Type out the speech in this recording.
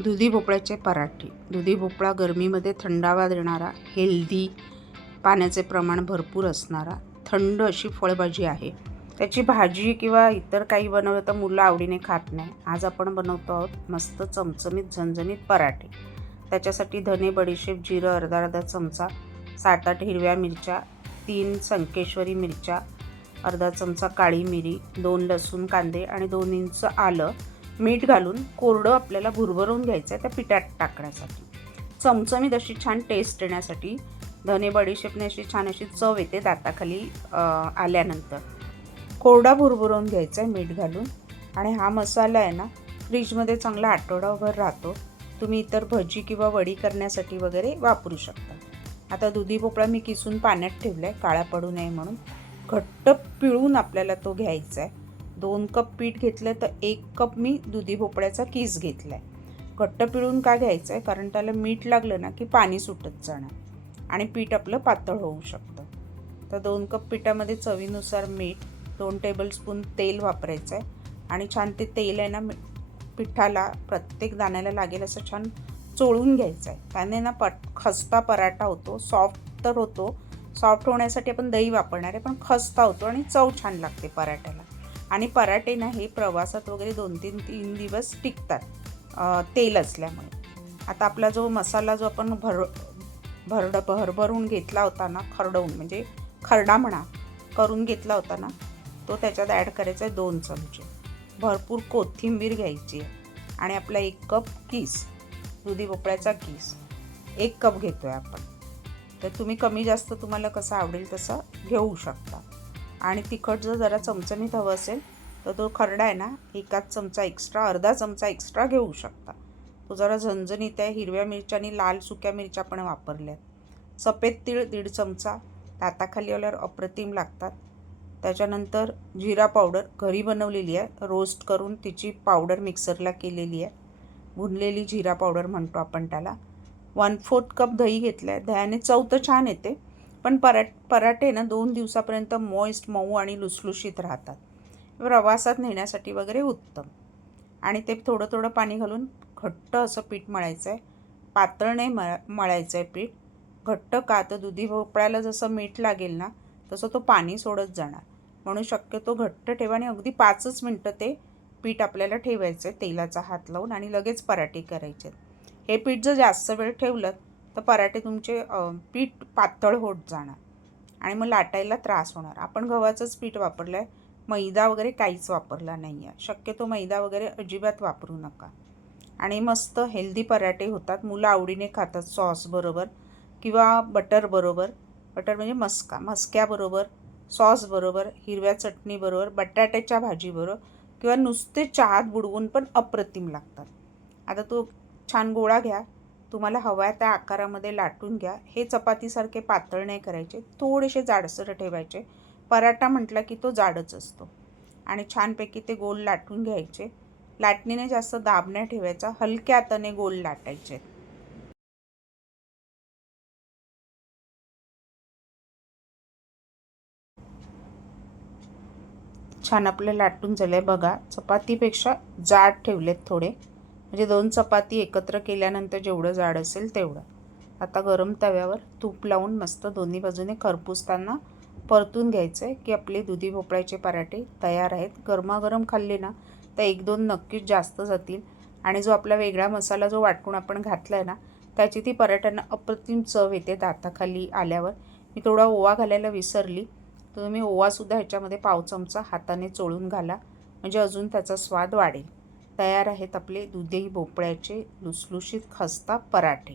दुधी भोपळ्याचे पराठे. दुधी भोपळा गरमीमध्ये थंडावा देणारा, हेल्दी, पाण्याचे प्रमाण भरपूर असणारा थंड अशी फळभाजी आहे. त्याची भाजी किंवा इतर काही बनवलं तर मुलं आवडीने खात नाही. आज आपण बनवतो आहोत मस्त चमचमीत झणझणीत पराठे. त्याच्यासाठी धने, बडीशेप, जिरं अर्धा चमचा, 7-8 हिरव्या मिरच्या, 3 संकेश्वरी मिरच्या, अर्धा चमचा काळी मिरी, 2 लसूण कांदे आणि 2 इंच आलं, मीठ घालून कोरडं आपल्याला भुरभरून घ्यायचं आहे त्या पिठात टाकण्यासाठी. चमचमीत अशी छान टेस्ट येण्यासाठी धने बडीशेपने अशी छान अशी चव येते दाताखाली आल्यानंतर. कोरडा भुरभुरवून घ्यायचा आहे मीठ घालून. आणि हा मसाला आहे ना फ्रीजमध्ये चांगला आठवडाभर राहतो. तुम्ही इतर भजी किंवा वडी करण्यासाठी वगैरे वापरू शकता. आता दुधी भोपळा मी किसून पाण्यात ठेवला आहे काळा पडू नये म्हणून. घट्ट पिळून आपल्याला तो घ्यायचा आहे. 2 कप पीठ घेतलं तर 1 कप मी दुधी भोपळ्याचा किस घेतला आहे. घट्ट पिळून का घ्यायचं आहे, कारण त्याला मीठ लागलं ना की पाणी सुटत जाणार आणि पीठ आपलं पातळ होऊ शकतं. तर 2 कप पिठामध्ये चवीनुसार मीठ, 2 टेबलस्पून तेल वापरायचं आहे. आणि छान ते तेल आहे ना पिठाला प्रत्येक दाण्याला लागेल असं छान चोळून घ्यायचं आहे. त्याने ना खस्ता पराठा होतो, सॉफ्ट तर होतो. सॉफ्ट होण्यासाठी आपण दही वापरणार आहे, पण खस्ता होतो आणि चव छान लागते पराठ्याला. आणि पराठे ना हे प्रवासात वगैरे 2-3 दिवस टिकतात तेल असल्यामुळे. आता आपला जो मसाला जो आपण भरभरून घेतला होता ना, खरडवून म्हणजे खरडा म्हणा करून घेतला होता ना, तो त्याच्यात ॲड करायचा आहे 2 चमचे. भरपूर कोथिंबीर घ्यायची आहे. आणि आपला 1 कप किस, दुधी भोपळ्याचा किस 1 कप घेतो आहे आपण. तर तुम्ही कमी जास्त तुम्हाला कसं आवडेल तसं घेऊ शकता. आणि तिखट जरा चमचमीत हवं असेल तर तो खरडा आहे ना 1 चमचा एक्स्ट्रा, अर्धा चमचा एक्स्ट्रा घेऊ शकता. तो जरा झणझणीत आहे. हिरव्या मिरच्या आणि लाल सुक्या मिरच्या पण वापरल्या. सफेद तीळ 1.5 चमचा, दाताखाली आल्यावर अप्रतिम लागतात. त्याच्यानंतर जिरा पावडर घरी बनवलेली आहे, रोस्ट करून तिची पावडर मिक्सरला केलेली आहे. भुनलेली जिरा पावडर म्हणतो आपण त्याला. 1/4 कप दही घेतलं आहे. दह्याने चव तर छान येते, पण पराठे ना 2 दिवसापर्यंत मॉइस्ट, मऊ आणि लुसलुशीत राहतात. प्रवासात नेण्यासाठी वगैरे उत्तम. आणि ते थोडं पाणी घालून घट्ट असं पीठ मळायचं आहे. पातळ नाही मळायचं आहे पीठ. घट्ट का, तर दुधी भोपळ्याला जसं मीठ लागेल ना तसं तो पाणी सोडत जाणार. म्हणून शक्यतो घट्ट ठेवा आणि अगदी 5च मिनटं ते पीठ आपल्याला ठेवायचं आहे तेलाचा हात लावून आणि लगेच पराठे करायचे. हे पीठ जर जास्त वेळ ठेवलं तर पराठे तुमचे पीठ पातळ होत जाणार आणि मग लाटायला त्रास होणार. आपण गव्हाचंच पीठ वापरलं आहे, मैदा वगैरे काहीच वापरला नाही आहे. शक्यतो मैदा वगैरे अजिबात वापरू नका. आणि मस्त हेल्दी पराठे होतात. मुलं आवडीने खातात सॉसबरोबर किंवा बटरबरोबर. बटर म्हणजे मस्क्याबरोबर, सॉसबरोबर, हिरव्या चटणीबरोबर, बटाट्याच्या भाजीबरोबर किंवा नुसते चहात बुडवून पण अप्रतिम लागतात. आता तो छान गोळा घ्या, तुम्हाला हवा त्या आकारामध्ये लाटून घ्या. हे चपातीसारखे पातळ नाही करायचे, थोडेसे जाडसर ठेवायचे. पराठा म्हटला की तो जाडच असतो. आणि छानपैकी ते गोल लाटून घ्यायचे. लाटणीने जास्त दाब नाही ठेवायचा, हलक्या हाताने गोल लाटायचे. छान आपले लाटून झाले बघा. चपातीपेक्षा जाड ठेवलेत थोडे, म्हणजे 2 चपाती एकत्र केल्यानंतर जेवढं जाड असेल तेवढं. आता गरम तव्यावर तूप लावून मस्त दोन्ही बाजूने खरपूसताना परतून घ्यायचं आहे की आपले दुधी भोपळ्याचे पराठे तयार आहेत. गरमागरम खाल्ले ना तर 1-2 नक्कीच जास्त जातील. आणि जो आपला वेगळा मसाला जो वाटून आपण घातला आहे ना, त्याची ती पराठ्यांना अप्रतिम चव येते दाताखाली आल्यावर. मी थोडा ओवा घालायला विसरली, तर तुम्ही ओवासुद्धा ह्याच्यामध्ये 1/2 चमचा हाताने चोळून घाला, म्हणजे अजून त्याचा स्वाद वाढेल. तयार आहेत आपले दुधी भोपळ्याचे लुसलुशीत खस्ता पराठे.